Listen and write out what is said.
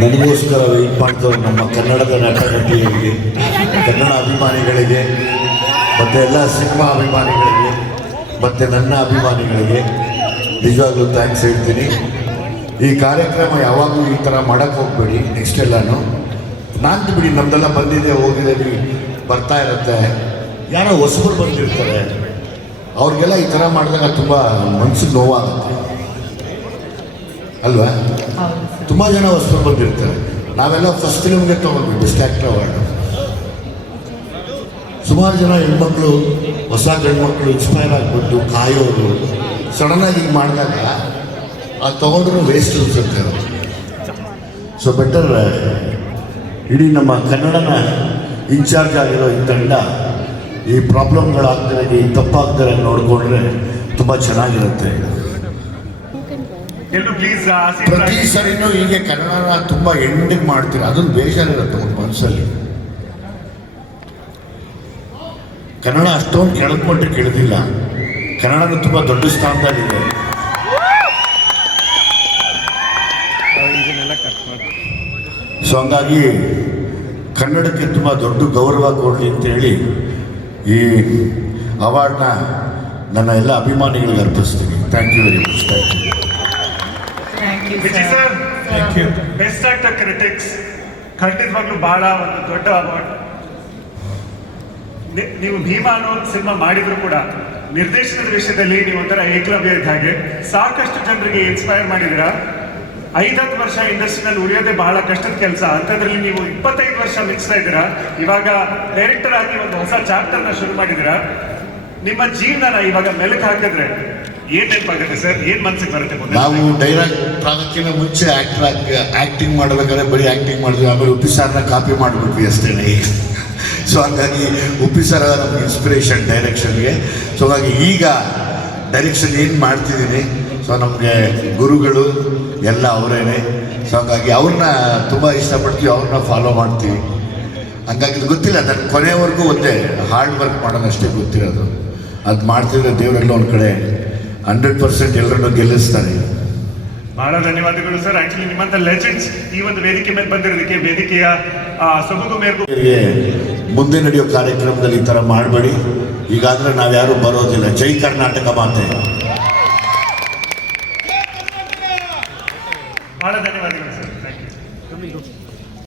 ನನಗೋಸ್ಕರ ವೆಯ್ಟ್ ಮಾಡ್ತಾರೆ ನಮ್ಮ ಕನ್ನಡದ ನಟನಟಿಯರಿಗೆ, ಕನ್ನಡ ಅಭಿಮಾನಿಗಳಿಗೆ, ಮತ್ತು ಎಲ್ಲ ಸಿನಿಮಾ ಅಭಿಮಾನಿಗಳಿಗೆ, ಮತ್ತು ನನ್ನ ಅಭಿಮಾನಿಗಳಿಗೆ ನಿಜವಾಗ್ಲೂ ಥ್ಯಾಂಕ್ಸ್ ಹೇಳ್ತೀನಿ. ಈ ಕಾರ್ಯಕ್ರಮ ಯಾವಾಗಲೂ ಈ ಥರ ಮಾಡೋಕ್ಕೆ ಹೋಗ್ಬೇಡಿ. ನೆಕ್ಸ್ಟ್ ಎಲ್ಲನೂ ನಾನು ಬಿಡಿ, ನಮ್ಮದೆಲ್ಲ ಬಂದಿದೆ ಹೋಗಿದೆ ಬರ್ತಾ ಇರುತ್ತೆ. ಯಾರೋ ಹೊಸಬರು ಬಂದಿರ್ತಾರೆ, ಅವ್ರಿಗೆಲ್ಲ ಈ ಥರ ಮಾಡಿದಾಗ ತುಂಬ ಮನಸ್ಸಿಗೆ ನೋವಾಗುತ್ತೆ ಅಲ್ವಾ? ತುಂಬ ಜನ ಹೊಸಬರು ಬಂದಿರ್ತಾರೆ. ನಾವೆಲ್ಲ ಫಸ್ಟ್ ಫಿಲ್ಮ್ಗೆ ತೊಗೊಂಡ್ವಿ ಬೆಸ್ಟ್ ಆ್ಯಕ್ಟರ್ ಅವಾರ್ಡ್. ಸುಮಾರು ಜನ ಹೆಣ್ಮಕ್ಳು, ಹೊಸ ಗಂಡ್ಮಕ್ಳು ಇನ್ಸ್ಪೈರ್ ಆಗಿಬಿಟ್ಟು ಕಾಯೋರು ಸಡನ್ನಾಗಿ ಈಗ ಮಾಡಿದಾಗ ಅದು ತೊಗೊಂಡ್ರೂ ವೇಸ್ಟ್ ಅನ್ಸುತ್ತೆ. ಸೊ ಬೆಟರ್ ಇಡೀ ನಮ್ಮ ಕನ್ನಡನ ಇನ್ಚಾರ್ಜ್ ಆಗಿರೋ ಈ ತಂಡ ಈ ಪ್ರಾಬ್ಲಮ್ಗಳಾಗ್ತಾರೆ, ಈ ತಪ್ಪಾಗ್ತಾರೆ ನೋಡಿಕೊಂಡ್ರೆ ತುಂಬ ಚೆನ್ನಾಗಿರುತ್ತೆ. ಪ್ರತಿ ಸರಿನೂ ಹೀಗೆ ಕನ್ನಡನ ತುಂಬ ಎಂಡಿಗೆ ಮಾಡ್ತೀರ, ಅದೊಂದು ಬೇಜಾರಿರುತ್ತೆ ಒಂದು ಮನಸ್ಸಲ್ಲಿ. ಕನ್ನಡ ಅಷ್ಟೊಂದು ಕೆಳದ್ಮಟ್ಟಿಗೆ ಕೆಳೆದಿಲ್ಲ, ಕನ್ನಡನ ತುಂಬ ದೊಡ್ಡ ಸ್ಥಾನದಲ್ಲಿದೆ. ಸೊ ಹಂಗಾಗಿ ಕನ್ನಡಕ್ಕೆ ತುಂಬ ದೊಡ್ಡ ಗೌರವ ಕೊಡಲಿ ಅಂತೇಳಿ ಈ ಅವಾರ್ಡ್ನ ನನ್ನ ಎಲ್ಲ ಅಭಿಮಾನಿಗಳಿಗೆ ಅರ್ಪಿಸ್ತೀನಿ. Thank you very much. Vijay sir, best actor critics ಖಂಡಿತವಾಗ್ಲೂ ಬಹಳ ಒಂದು ದೊಡ್ಡ ಅವಾರ್ಡ್. ನೀವು ಭೀಮಾ ಅನ್ನೋ ಒಂದು ಸಿನಿಮಾ ಮಾಡಿದ್ರು ಕೂಡ ನಿರ್ದೇಶನದ ವಿಷಯದಲ್ಲಿ ನೀವು ಒಂಥರ ಏಕಲವ್ಯ ಇದ್ದ ಹಾಗೆ ಸಾಕಷ್ಟು ಜನರಿಗೆ ಇನ್ಸ್ಪೈರ್ ಮಾಡಿದಿರಾ. 5-10 ವರ್ಷ ಇಂಡಸ್ಟ್ರಿನಲ್ಲಿ ಉಳಿಯೋದೇ ಬಹಳ ಕಷ್ಟದ ಕೆಲಸ. ಅಂಥದ್ರಲ್ಲಿ ನೀವು 25 ವರ್ಷ ಮಿಕ್ಸ್ತಾ ಇದ್ದೀರಾ. ಇವಾಗ ಡೈರೆಕ್ಟರ್ ಆಗಿ ಒಂದು ಹೊಸ ಚಾಪ್ಟರ್ನ ಶುರು ಮಾಡಿದ್ದೀರಾ. ನಿಮ್ಮ ಜೀವನನ ಇವಾಗ ಮೆಲುಕು ಹಾಕಿದ್ರೆ ಏನ್ ನೆನಪಾಗುತ್ತೆ ಸರ್? ಏನ್ ಮನ್ಸಿಗೆ ಬರುತ್ತೆ? ನಾವು ಡೈರೆಕ್ಟ್ ಅದಕ್ಕಿಂತ ಮುಂಚೆ ಆಕ್ಟಿಂಗ್ ಮಾಡಬೇಕಾದ್ರೆ ಬರೀ ಆಕ್ಟಿಂಗ್ ಮಾಡಿದ್ವಿ, ಆಮೇಲೆ ಉಪ್ಪಿ ಸಾರನ್ನ ಕಾಪಿ ಮಾಡಿಬಿಟ್ವಿ ಅಷ್ಟೇ. ಸೊ ಹಾಗಾಗಿ ಉಪ್ಪಿ ಸಾರ ನಮ್ಗೆ ಇನ್ಸ್ಪಿರೇಷನ್ ಡೈರೆಕ್ಷನ್ಗೆ. ಸೊ ಹಾಗಾಗಿ ಈಗ ಡೈರೆಕ್ಷನ್ ಏನು ಮಾಡ್ತಿದ್ದೀನಿ, ಸೊ ನಮಗೆ ಗುರುಗಳು ಎಲ್ಲ ಅವರೇನೆ. ಸೊ ಹಾಗಾಗಿ ಅವ್ರನ್ನ ತುಂಬ ಇಷ್ಟಪಡ್ತೀವಿ, ಅವ್ರನ್ನ ಫಾಲೋ ಮಾಡ್ತೀವಿ. ಹಂಗಾಗಿ ಇದು ಗೊತ್ತಿಲ್ಲ ನನ್ನ ಕೊನೆಯವರೆಗೂ ಒಂದೇ ಹಾರ್ಡ್ ವರ್ಕ್ ಮಾಡೋದಷ್ಟೇ ಗೊತ್ತಿರೋದು. ಅದು ಮಾಡ್ತಿದ್ರೆ ದೇವರೆಲ್ಲ ಒಂದು ಕಡೆ 100% ಎಲ್ಲರನ್ನೂ ಗೆಲ್ಲಿಸ್ತಾರೆ. ಬಹಳ ಧನ್ಯವಾದಗಳು ಸರ್. ಆಕ್ಚುಲಿ ನಿಮ್ಮಂತ ಲೆಜೆಂಡ್ಸ್ ಈ ಒಂದು ವೇದಿಕೆ ಮೇಲೆ ಬಂದಿರೋದಕ್ಕೆ, ವೇದಿಕೆಯ ಸೊಬಗು ಮೇರೆಗೂ ಮುಂದೆ ನಡೆಯೋ ಕಾರ್ಯಕ್ರಮದಲ್ಲಿ ಈ ಥರ ಮಾಡಬೇಡಿ. ಈಗಾದರೆ ನಾವ್ಯಾರೂ ಬರೋದಿಲ್ಲ. ಜೈ ಕರ್ನಾಟಕ ಮಾತೆ.